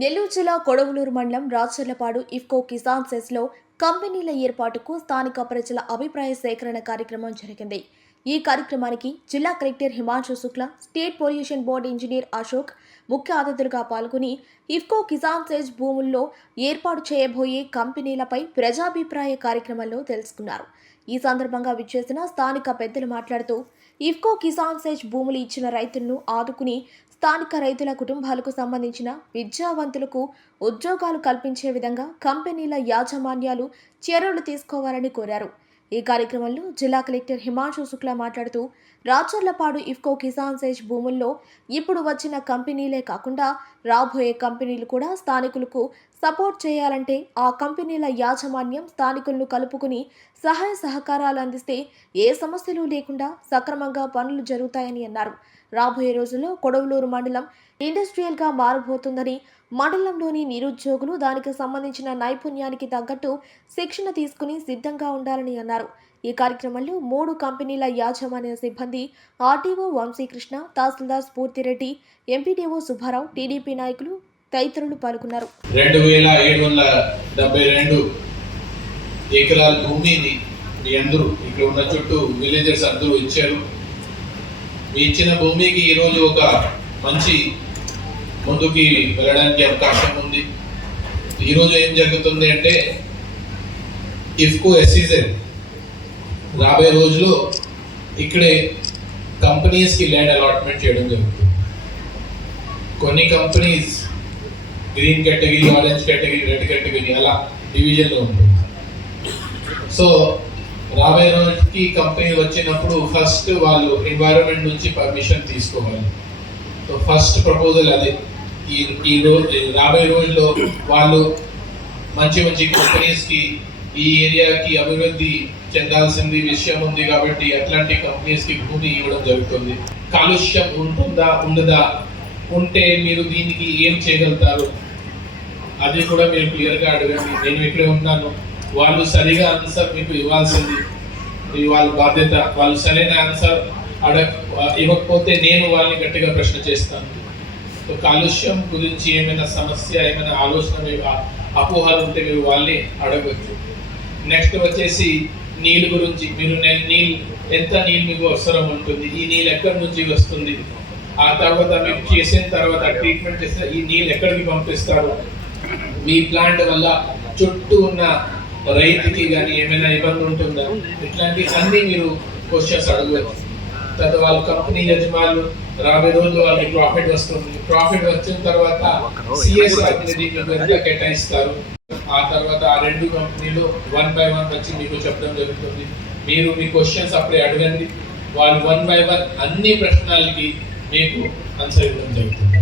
నెల్లూరు జిల్లా కొడవలూరు మండలం రాచర్లపాడు ఇఫ్కో కిసాన్ సెస్లో కంపెనీల ఏర్పాటుకు స్థానిక ప్రజల అభిప్రాయ సేకరణ కార్యక్రమం జరిగింది. ఈ కార్యక్రమానికి జిల్లా collector Himanshu Shukla state pollution board engineer Ashok ముఖ్య అతిథులుగా పాల్గొని ఇఫ్కో కిసాన్ సేజ్ భూముల్లో ఏర్పాటు చేయబోయే కంపెనీలపై ప్రజాభిప్రాయ కార్యక్రమంలో తెలుసుకున్నారు. ఈ సందర్భంగా విచ్చేసిన స్థానిక పెద్దలు మాట్లాడుతూ ఇఫ్కో కిసాన్ సేజ్ భూములు ఇచ్చిన రైతులను ఆదుకుని స్థానిక రైతుల కుటుంబాలకు సంబంధించిన విద్యావంతులకు ఉద్యోగాలు కల్పించే విధంగా కంపెనీల యాజమాన్యాలు చర్యలు తీసుకోవాలని కోరారు. ఈ కార్యక్రమంలో జిల్లా కలెక్టర్ హిమాంశు శుక్లా మాట్లాడుతూ రాచర్లపాడు ఇఫ్కో కిసాన్ సేజ్ భూముల్లో ఇప్పుడు వచ్చిన కంపెనీలే కాకుండా రాబోయే కంపెనీలు కూడా స్థానికులకు సపోర్ట్ చేయాలంటే ఆ కంపెనీల యాజమాన్యం స్థానికులను కలుపుకుని సహాయ సహకారాలు అందిస్తే ఏ సమస్యలు లేకుండా సక్రమంగా పనులు జరుగుతాయని అన్నారు. రాబోయే రోజుల్లో కొడవలూరు మండలం ఇండస్ట్రియల్గా మారబోతుందని మండలంలోని నిరుద్యోగులు దానికి సంబంధించిన నైపుణ్యానికి తగ్గట్టు శిక్షణ తీసుకుని సిద్ధంగా ఉండాలని అన్నారు. ఈ కార్యక్రమంలో మూడు కంపెనీల యాజమాన్య సిబ్బంది RTO Vamsikrishna tahsildar Spoorthi Reddy MPDO Subbarao TDP నాయకులు తదితరులు పాల్గొన్నారు. రెండు వేల ఏడు వందల డెబ్బై రెండు ఎకరాల భూమిని మీ అందరూ ఇక్కడ ఉన్న చుట్టూ విలేజర్స్ అందరూ ఇచ్చారు. మీ ఇచ్చిన భూమికి ఈరోజు ఒక మంచి ముందుకి వెళ్ళడానికి అవకాశం ఉంది. ఈరోజు ఏం జరుగుతుంది అంటే ఇఫ్కో ఎస్సీజన్ రాబోయే రోజుల్లో ఇక్కడే కంపెనీస్కి ల్యాండ్ అలాట్మెంట్ చేయడం జరుగుతుంది. కొన్ని companies green category orange category red category అలా డివిజన్లో ఉంటుంది సో రాబోయే రోజుకి కంపెనీ వచ్చినప్పుడు ఫస్ట్ వాళ్ళు ఎన్వైరన్మెంట్ నుంచి పర్మిషన్ తీసుకోవాలి. సో ఫస్ట్ ప్రపోజల్ అదే. ఈ ఈ రోజు రాబోయే రోజుల్లో వాళ్ళు మంచి మంచి కంపెనీస్కి ఈ ఏరియాకి అభివృద్ధి చెందాల్సింది విషయం ఉంది కాబట్టి అట్లాంటి కంపెనీస్కి భూమి ఇవ్వడం జరుగుతుంది. కాలుష్యం ఉంటుందా ఉండదా? ఉంటే మీరు దీనికి ఏం చేయగలుగుతారు? అది కూడా మీరు క్లియర్గా అడగండి. నేను ఇక్కడే ఉన్నాను వాళ్ళు సరిగా ఆన్సర్ మీకు ఇవ్వాల్సింది. ఇది వాళ్ళ బాధ్యత. వాళ్ళు సరైన ఆన్సర్ అడగ ఇవ్వకపోతే నేను వాళ్ళని గట్టిగా ప్రశ్న చేస్తాను. కాలుష్యం గురించి ఏమైనా సమస్య ఏమైనా ఆలోచన అపోహలు ఉంటే మీరు వాళ్ళని అడగవచ్చు నెక్స్ట్ వచ్చేసి నీళ్ళు గురించి. మీరు నీళ్ళు ఎంత నీళ్ళు మీకు అవసరం ఉంటుంది? ఈ నీళ్ళు ఎక్కడి నుంచి వస్తుంది? ఆ తర్వాత మీరు చేసిన తర్వాత ట్రీట్మెంట్ చేస్తే ఈ నీళ్ళు ఎక్కడికి పంపిస్తారు? మీ ప్లాంట్ వల్ల చుట్టూ ఉన్న రైతుకి కానీ ఏమైనా ఇబ్బంది ఉంటుందా? ఇట్లాంటి అన్ని మీరు క్వశ్చన్స్ అడగవచ్చు తర్వాత వాళ్ళ కంపెనీ యజమానులు రాబోయే రోజుల్లో వాళ్ళకి ప్రాఫిట్ వస్తుంది. ప్రాఫిట్ వచ్చిన తర్వాత సిఎస్ మీకు కేటాయిస్తారు. ఆ తర్వాత ఆ రెండు కంపెనీలు వన్ బై వన్ వచ్చి మీకు చెప్పడం జరుగుతుంది. మీరు మీ క్వశ్చన్స్ అప్పుడే అడగండి. వాళ్ళు వన్ బై వన్ అన్ని ప్రశ్నలకి మీకు ఆన్సర్ ఇవ్వడం జరుగుతుంది.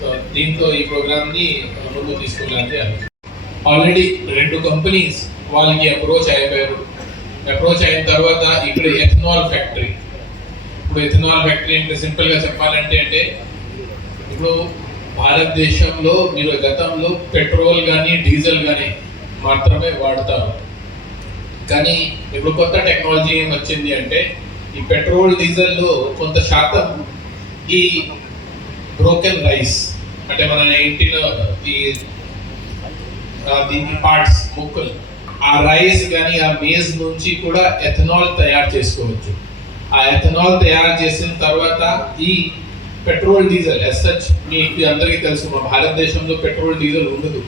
సో దీంతో ఈ ప్రోగ్రామ్ని ముందుకు తీసుకెళ్ళాలని ఆల్రెడీ రెండు కంపెనీస్ వాళ్ళకి అప్రోచ్ అయిపోయారు. అప్రోచ్ అయిన తర్వాత ఇక్కడ ఎథనాల్ ఫ్యాక్టరీ ఇప్పుడు ఎథనాల్ ఫ్యాక్టరీ అంటే సింపుల్గా చెప్పాలంటే అంటే ఇప్పుడు భారతదేశంలో మీరు గతంలో పెట్రోల్ కానీ డీజిల్ కానీ మాత్రమే వాడతారు. కానీ ఇప్పుడు కొత్త టెక్నాలజీ ఏం వచ్చింది అంటే ఈ పెట్రోల్ డీజిల్లో కొంత శాతం ఈ బ్రోకెన్ రైస్ అంటే మన ఇంటిలో ఈ దీని పార్ట్స్ ముక్కలు ఆ రైస్ కానీ ఆ మేజ్ నుంచి కూడా ఎథనాల్ తయారు చేసుకోవచ్చు. ఆ ఎథనాల్ తయారు చేసిన తర్వాత ఈ పెట్రోల్ డీజిల్ ఎస్ సచ్ మీకు అందరికీ తెలుసు మన భారతదేశంలో పెట్రోల్ డీజిల్ ఉండదు.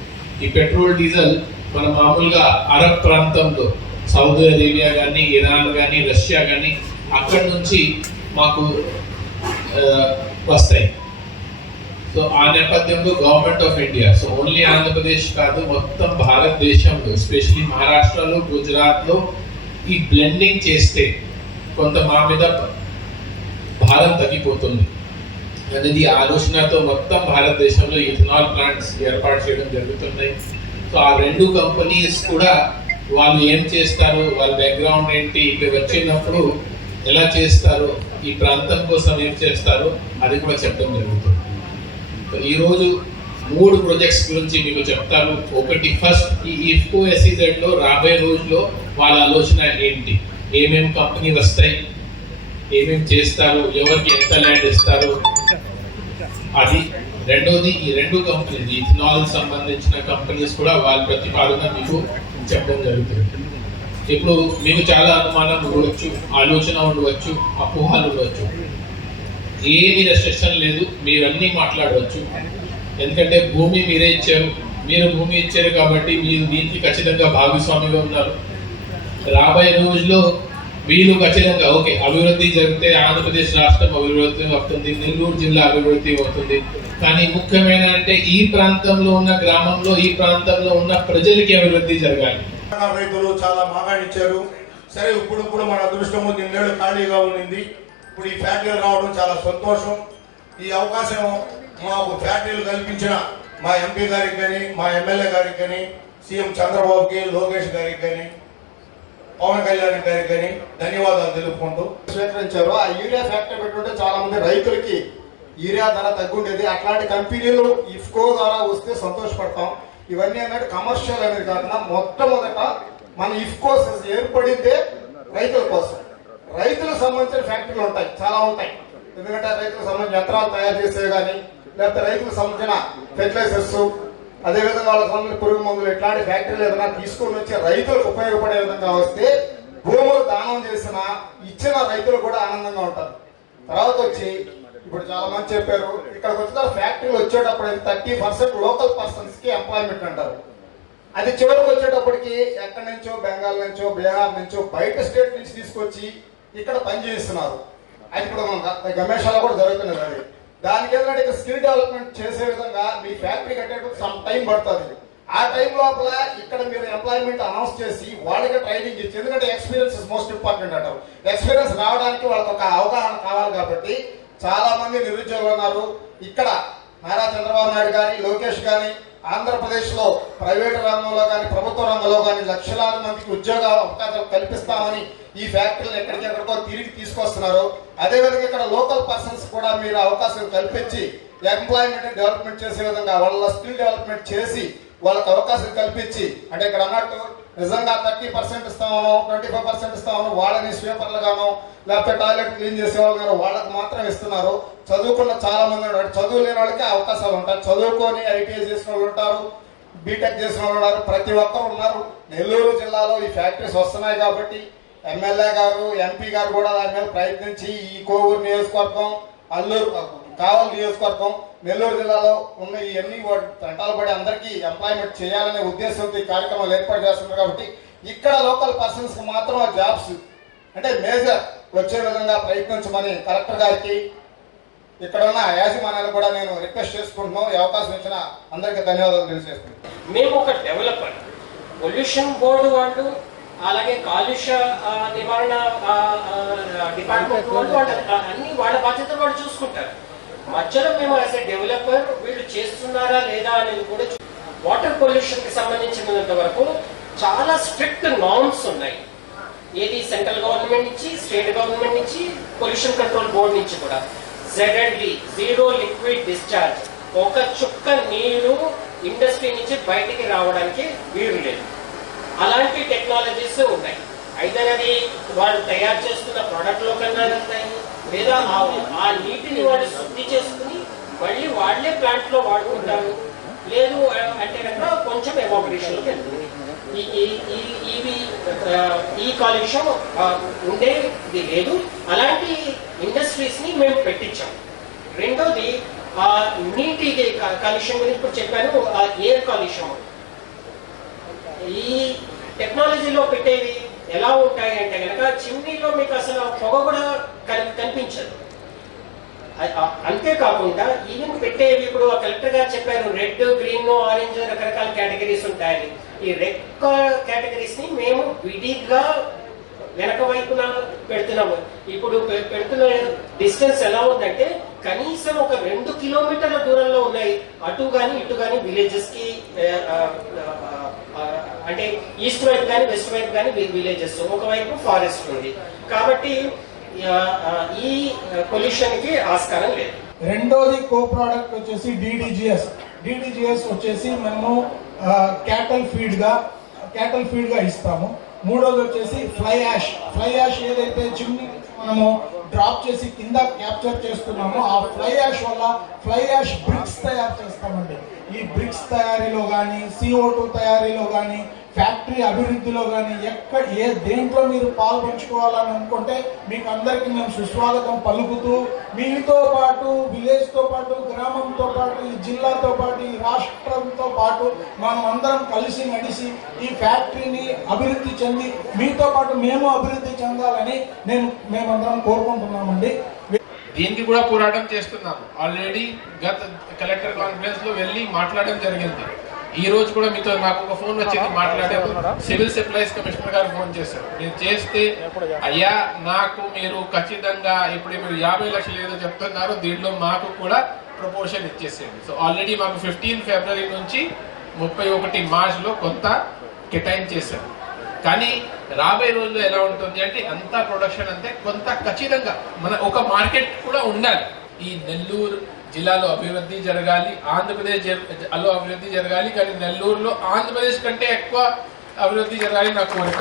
ఈ పెట్రోల్ డీజిల్ మన మామూలుగా అరబ్ ప్రాంతంలో సౌదీ అరేబియా కానీ ఇరాన్ కానీ రష్యా కానీ అక్కడి నుంచి మాకు వస్తాయి. సో ఆ నేపథ్యంలో government of India so only Andhra Pradesh కాదు మొత్తం భారతదేశంలో ఎస్పెషలీ మహారాష్ట్రలో గుజరాత్లో ఈ బ్లెండింగ్ చేస్తే కొంత మా మీద భారం తగ్గిపోతుంది. అనేది ఆలోచనతో మొత్తం భారతదేశంలో ఇథనాల్ ప్లాంట్స్ ఏర్పాటు చేయడం జరుగుతున్నాయి. సో ఆ రెండు కంపెనీస్ కూడా వాళ్ళు ఏం చేస్తారు వాళ్ళ బ్యాక్గ్రౌండ్ ఏంటి ఇక్కడ వచ్చినప్పుడు ఎలా చేస్తారు ఈ ప్రాంతం కోసం ఏం చేస్తారు అది కూడా చెప్పడం జరుగుతుంది. సో ఈరోజు మూడు ప్రాజెక్ట్స్ గురించి మీకు చెప్తాను. ఒకటి ఫస్ట్ ఈ ఇఫ్కో ఎస్ఈజెడ్లో రాబోయే రోజుల్లో వాళ్ళ ఆలోచన ఏంటి? ఏమేమి కంపెనీలు వస్తాయి? ఏమేమి చేస్తారు? ఎవరికి ఎంత ల్యాండ్ ఇస్తారు? అది రెండోది ఈ రెండు కంపెనీలు ఇథనాల్ సంబంధించిన కంపెనీస్ కూడా వాళ్ళ ప్రతిపాదన మీకు చెప్పడం జరుగుతుంది. ఇప్పుడు మీకు చాలా అనుమానం ఉండవచ్చు ఆలోచన ఉండవచ్చు అపోహలు ఉండవచ్చు. ఏమి రెస్ట్రిక్షన్ లేదు మీరు అన్నీ మాట్లాడవచ్చు. ఎందుకంటే భూమి మీరే ఇచ్చారు. మీరు భూమి ఇచ్చారు కాబట్టి మీరు దీనికి ఖచ్చితంగా భాగస్వామిగా ఉన్నారు. రాబోయే రోజుల్లో వీళ్ళు ఖచ్చితంగా ఓకే అభివృద్ధి జరిగితే ఆంధ్రప్రదేశ్ రాష్ట్రం అభివృద్ధి అవుతుంది నెల్లూరు జిల్లా అభివృద్ధి అవుతుంది. కానీ ముఖ్యమైన అంటే ఈ ప్రాంతంలో ఉన్న గ్రామంలో ఈ ప్రాంతంలో ఉన్న ప్రజలకి అభివృద్ధి జరగాలి. రైతులు చాలా బాగా ఇచ్చారు. సరే ఇప్పుడు కూడా మన అదృష్టము నిన్నేళ్ళు ఖాళీగా ఉండింది. ఇప్పుడు ఈ ఫ్యాక్టరీలు రావడం చాలా సంతోషం. ఈ అవకాశం మాకు ఫ్యాక్టరీలు కల్పించిన మా ఎంపీ గారికి కానీ మా ఎమ్మెల్యే గారికి కానీ సీఎం చంద్రబాబుకి లోకేష్ గారికి కానీ పవన్ కళ్యాణ్ గారికి కానీ ధన్యవాదాలు తెలుపుకుంటూ స్వీకరించారు. ఆ యూరియా ఫ్యాక్టరీ పెట్టుంటే చాలా మంది రైతులకి యూరియా ధర తగ్గుండేది. అట్లాంటి కంపెనీలు ఇఫ్కో ద్వారా వస్తే సంతోషపడతాం. ఇవన్నీ అన్నట్టు కమర్షియల్ అనేది కాకుండా మొట్టమొదట మన ఇఫ్కో ఏర్పడిందే రైతుల కోసం. రైతులకు సంబంధించిన ఫ్యాక్టరీలు ఉంటాయి చాలా ఉంటాయి. ఎందుకంటే రైతులకు సంబంధించిన యంత్రాలు తయారు చేసేవి కానీ లేకపోతే రైతులకు సంబంధించిన ఫెర్టిలైజర్స్ అదేవిధంగా వాళ్ళ సంబంధించిన పురుగు మందులు ఇట్లాంటి ఫ్యాక్టరీలు ఏదైనా తీసుకొని వచ్చి రైతులకు ఉపయోగపడే విధంగా వస్తే భూములు దానం చేసిన ఇచ్చిన రైతులు కూడా ఆనందంగా ఉంటారు. తర్వాత వచ్చి ఇప్పుడు చాలా మంది చెప్పారు ఇక్కడికి వచ్చిన ఫ్యాక్టరీలు వచ్చేటప్పుడు థర్టీ పర్సెంట్ లోకల్ పర్సన్స్కి ఎంప్లాయ్మెంట్ అంటారు. అది చివరికి వచ్చేటప్పటికి ఎక్కడి నుంచో బెంగాల్ నుంచో బీహార్ నుంచో బయట స్టేట్ నుంచి తీసుకొచ్చి ఇక్కడ పనిచేస్తున్నారు. అది కూడా మన గమేశాలో కూడా జరుగుతున్నది అది. దానికి ఏంటంటే ఇక్కడ స్కిల్ డెవలప్మెంట్ చేసే విధంగా మీ ఫ్యాక్టరీ కట్టేటప్పుడు సమ్ టైం పడుతుంది. ఆ టైం లోపల ఇక్కడ మీరు ఎంప్లాయ్మెంట్ అనౌన్స్ చేసి వాళ్ళకి ట్రైనింగ్ ఇచ్చి ఎందుకంటే ఎక్స్పీరియన్స్ ఇస్ మోస్ట్ ఇంపార్టెంట్ అంటారు. ఎక్స్పీరియన్స్ రావడానికి వాళ్ళకి ఒక అవగాహన కావాలి కాబట్టి చాలా మంది నిరుద్యోగులు ఉన్నారు. ఇక్కడ నారా చంద్రబాబు నాయుడు కానీ లోకేష్ కానీ ఆంధ్రప్రదేశ్లో ప్రైవేట్ రంగంలో కానీ ప్రభుత్వ రంగంలో కానీ లక్షలాది మందికి ఉద్యోగ అవకాశాలు కల్పిస్తామని ఈ ఫ్యాక్టరీలు ఎక్కడికెక్కడికో తిరిగి తీసుకొస్తున్నారు. అదేవిధంగా ఇక్కడ లోకల్ పర్సన్స్ కూడా మీరు అవకాశం కల్పించి ఎంప్లాయ్మెంట్ డెవలప్మెంట్ చేసే విధంగా వాళ్ళ స్కిల్ డెవలప్మెంట్ చేసి వాళ్ళకి అవకాశం కల్పించి అంటే ఇక్కడ అన్నట్టు నిజంగా థర్టీ పర్సెంట్ ఇస్తామను ట్వంటీ ఫైవ్ పర్సెంట్ ఇస్తామను వాళ్ళని స్వీపర్లుగానో లేకపోతే టాయిలెట్ క్లీన్ చేసే వాళ్ళు గానో వాళ్ళకి మాత్రం ఇస్తున్నారు. చదువుకున్న చాలా మంది ఉన్నారు. చదువు లేని వాళ్ళకి అవకాశాలు ఉంటాయి. చదువుకొని ఐటీఐ చేసిన వాళ్ళు ఉంటారు బీటెక్ చేసిన వాళ్ళు ఉన్నారు ప్రతి ఒక్కరు ఉన్నారు. నెల్లూరు జిల్లాలో ఈ ఫ్యాక్టరీస్ వస్తున్నాయి కాబట్టి ఎమ్మెల్యే గారు ఎంపీ గారు కూడా దాని మీద ప్రయత్నించి ఈ కోవూరు నియోజకవర్గం అల్లూరు కావలి నియోజకవర్గం నెల్లూరు జిల్లాలో ఉన్న ఈ అన్ని తంటాలు పడి అందరికీ ఎంప్లాయ్మెంట్ చేయాలనే ఉద్దేశంతో ఈ కార్యక్రమాలు ఏర్పాటు చేస్తున్నారు కాబట్టి ఇక్కడ లోకల్ పర్సన్స్కి మాత్రం ఆ జాబ్స్ అంటే మేజర్ వచ్చే విధంగా ప్రయత్నించమని కలెక్టర్ గారికి ఇక్కడ ఉన్న యాజమాన్యాలు కూడా నేను రిక్వెస్ట్ చేసుకుంటున్నాం. ఈ అవకాశం ఇచ్చిన అందరికీ ధన్యవాదాలు తెలియజేసుకుంటున్నాను మేము ఒక డెవలపర్ పొల్యూషన్ బోర్డు వాళ్ళు అలాగే కాలుష్య నివారణ డిపార్ట్మెంట్ వాళ్ళు అన్ని వాళ్ళ బాధ్యత వాళ్ళు చూసుకుంటారు. మధ్యలో మేము యాజ్ ఎ డెవలపర్ వీళ్ళు చేస్తున్నారా లేదా అనేది కూడా వాటర్ పొల్యూషన్కి సంబంధించినంత వరకు చాలా స్ట్రిక్ట్ నార్మ్స్ ఉన్నాయి. ఏది సెంట్రల్ గవర్నమెంట్ నుంచి స్టేట్ గవర్నమెంట్ నుంచి పొల్యూషన్ కంట్రోల్ బోర్డు నుంచి కూడా. జెడ్ఎండి జీరో లిక్విడ్ డిశ్చార్జ్ ఒక చుక్క నీరు ఇండస్ట్రీ నుంచి బయటికి రావడానికి వీలు లేదు. అలాంటి టెక్నాలజీస్ ఉన్నాయి. అయితే అది వాళ్ళు తయారు చేస్తున్న ప్రోడక్ట్లో కన్నా వెళ్తాయి. లేదా ఆ- ఆ నీటిని వాళ్ళు శుద్ధి చేసుకుని మళ్ళీ వాళ్ళే ప్లాంట్లో వాడుకుంటారు. లేదు అంటే కనుక కొంచెం ఎవాపరేషన్ వెళ్తుంది. ఈ- ఈ- ఇవి ఈ కాలుష్యం ఉండేది లేదు. అలాంటి ఇండస్ట్రీస్ని మేము పెట్టించాం. రెండోది ఆ నీటి కాలుష్యం గురించి ఇప్పుడు చెప్పాను. ఆ ఎయిర్ కాలుష్యం. ఈ టెక్నాలజీలో పెట్టేవి ఎలా ఉంటాయి అంటే కనుక చిమ్నీలో మీకు అసలు పొగ కూడా కనిపి కనిపించదు. అంతేకాకుండా ఈవెన్ పెట్టేవి ఇప్పుడు ఆ కలెక్టర్ గారు చెప్పారు రెడ్ గ్రీన్ ఆరెంజ్ రకరకాల కేటగిరీస్ ఉంటాయని. ఈ రెడ్ కేటగిరీస్ని మేము విడిగా వెనక వైపున పెడుతున్నాము. ఇప్పుడు పెడుతున్న డిస్టెన్స్ ఎలా ఉందంటే కనీసం ఒక రెండు కిలోమీటర్ల దూరంలో ఉన్నాయి. అటు గాని ఇటు గాని విలేజెస్కి అంటే ఈస్ట్ వైపు కానీ వెస్ట్ వైపు కానీ విలేజెస్ ఒకవైపు ఫారెస్ట్ ఉంది. కాబట్టి ఈ పొల్యూషన్కి ఆస్కారం లేదు. రెండోది కో ప్రోడక్ట్ వచ్చేసి డిడిజిఎస్ డిడిజిఎస్ వచ్చేసి మనము క్యాటల్ ఫీడ్గా క్యాటల్ ఫీడ్గా ఇస్తాము. మూడోది వచ్చేసి ఫ్లై యాష్ ఫ్లై యాష్ ఏదైతే చిమ్ని మనము డ్రాప్ చేసి కింద క్యాప్చర్ చేస్తున్నామో ఆ ఫ్లై యాష్ వల్ల ఫ్లై యాష్ బ్రిక్స్ తయారు చేస్తామండి. ఈ బ్రిక్స్ తయారీలో కానీ సిఓ టూ తయారీలో కానీ ఫ్యాక్టరీ అభివృద్ధిలో కానీ ఎక్కడ ఏ దేంట్లో మీరు పాల్పంచుకోవాలని అనుకుంటే మీకు అందరికీ మేము సుస్వాగతం పలుకుతూ మీతో పాటు విలేజ్తో పాటు గ్రామంతో పాటు ఈ జిల్లాతో పాటు ఈ రాష్ట్రంతో పాటు మనం అందరం కలిసి నడిచి ఈ ఫ్యాక్టరీని అభివృద్ధి చెంది మీతో పాటు మేము అభివృద్ధి చెందాలని నేను మేమందరం కోరుకుంటున్నామండి. దీనికి కూడా పోరాటం చేస్తున్నాము ఆల్రెడీ గత కలెక్టర్ కాన్ఫరెన్స్లో వెళ్ళి మాట్లాడడం జరిగింది. ఈ రోజు కూడా మీతో నాకు ఒక ఫోన్ వచ్చింది మాట్లాడారు సివిల్ సప్లైస్ కమిషనర్ గారు ఫోన్ చేశారు. నేను చేస్తే అయ్యా నాకు మీరు ఖచ్చితంగా ఇప్పుడు మీరు యాభై లక్షలు ఏదో చెప్తున్నారు దీంట్లో మాకు కూడా ప్రపోర్షన్ ఇచ్చేసేయండి. సో ఆల్రెడీ మాకు ఫిఫ్టీన్ ఫిబ్రవరి నుంచి ముప్పై ఒకటి మార్చ్లో కొంత కేటాయించేశారు. కానీ రాబోయే రోజుల్లో ఎలా ఉంటుంది అంటే అంత ప్రొడక్షన్ అంటే కొంత ఖచ్చితంగా మన ఒక మార్కెట్ కూడా ఉండాలి. ఈ నెల్లూరు జిల్లాలో అభివృద్ధి జరగాలి ఆంధ్రప్రదేశ్ అలో అభివృద్ధి జరగాలి కానీ నెల్లూరులో ఆంధ్రప్రదేశ్ కంటే ఎక్కువ అభివృద్ధి జరగాలి నా కోరిక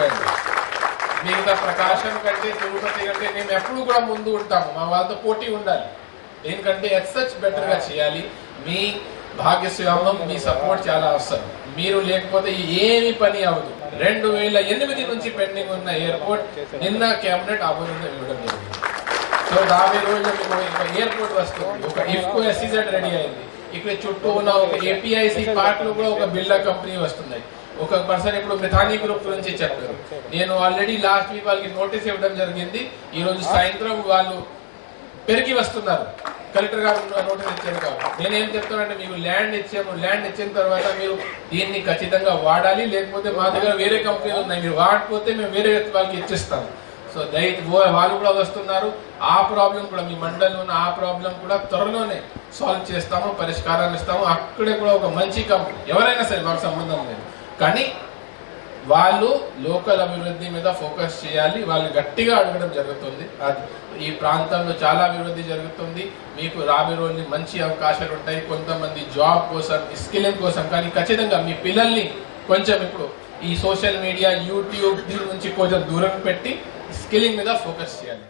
మిగతా ప్రకాశం కంటే తిరుపతి కంటే మేము ఎప్పుడు కూడా ముందు ఉంటాము. మా వాళ్ళతో పోటీ ఉండాలి. దేనికంటే ఎక్సచ్ సచ్ బెటర్గా చేయాలి. మీ భాగ్యస్వామం మీ సపోర్ట్ చాలా అవసరం. మీరు లేకపోతే ఏమి పని అవ్వదు. రెండు వేల ఎనిమిది నుంచి పెండింగ్ ఉన్న ఎయిర్పోర్ట్ నిన్న కేబినెట్ ఆపోజిట్ ఇవ్వడం జరిగింది. సో రాబోయే రోజుల్లో మీకు ఎయిర్పోర్ట్ వస్తుంది. ఒక ఇఫ్కో ఎస్సీజెడ్ రెడీ అయింది. ఇక్కడ చుట్టూ ఉన్న ఒక ఏపీఐసి పార్క్లో కూడా ఒక బిల్లా కంపెనీ వస్తుంది. ఒక పర్సన్ ఇప్పుడు మిథానీ గ్రూప్ గురించి చెప్పారు. నేను ఆల్రెడీ లాస్ట్ వీక్ వాళ్ళకి నోటీస్ ఇవ్వడం జరిగింది. ఈ రోజు సాయంత్రం వాళ్ళు పెరిగి వస్తున్నారు. కలెక్టర్ గారు నోటీస్ ఇచ్చారు కాబట్టి. నేనేం చెప్తానంటే మీకు ల్యాండ్ ఇచ్చాము ల్యాండ్ ఇచ్చిన తర్వాత మీరు దీన్ని ఖచ్చితంగా వాడాలి లేకపోతే మా దగ్గర వేరే కంపెనీలు ఉన్నాయి. మీరు వాడకపోతే మేము వేరే వాళ్ళకి ఇచ్చిస్తాము. సో దయ వాళ్ళు కూడా వస్తున్నారు. ఆ ప్రాబ్లం కూడా మీ మండలంలో ఉన్న ఆ ప్రాబ్లం కూడా త్వరలోనే సాల్వ్ చేస్తాము పరిష్కారాన్ని ఇస్తాము. అక్కడే కూడా ఒక మంచి కంపెనీ ఎవరైనా సరే మాకు సంబంధం లేదు. కానీ వాళ్ళు లోకల్ అభివృద్ధి మీద ఫోకస్ చేయాలి వాళ్ళు గట్టిగా అడగడం జరుగుతుంది. అది ఈ ప్రాంతంలో చాలా అభివృద్ధి జరుగుతుంది. మీకు రాబోయే రోజులు మంచి అవకాశాలు ఉంటాయి. కొంతమంది జాబ్ కోసం స్కిలింగ్ కోసం కానీ ఖచ్చితంగా మీ పిల్లల్ని కొంచెం ఇప్పుడు ఈ సోషల్ మీడియా యూట్యూబ్ దీని నుంచి కొంచెం దూరం పెట్టి స్కిల్లింగ్ మీద ఫోకస్ చేయాలి.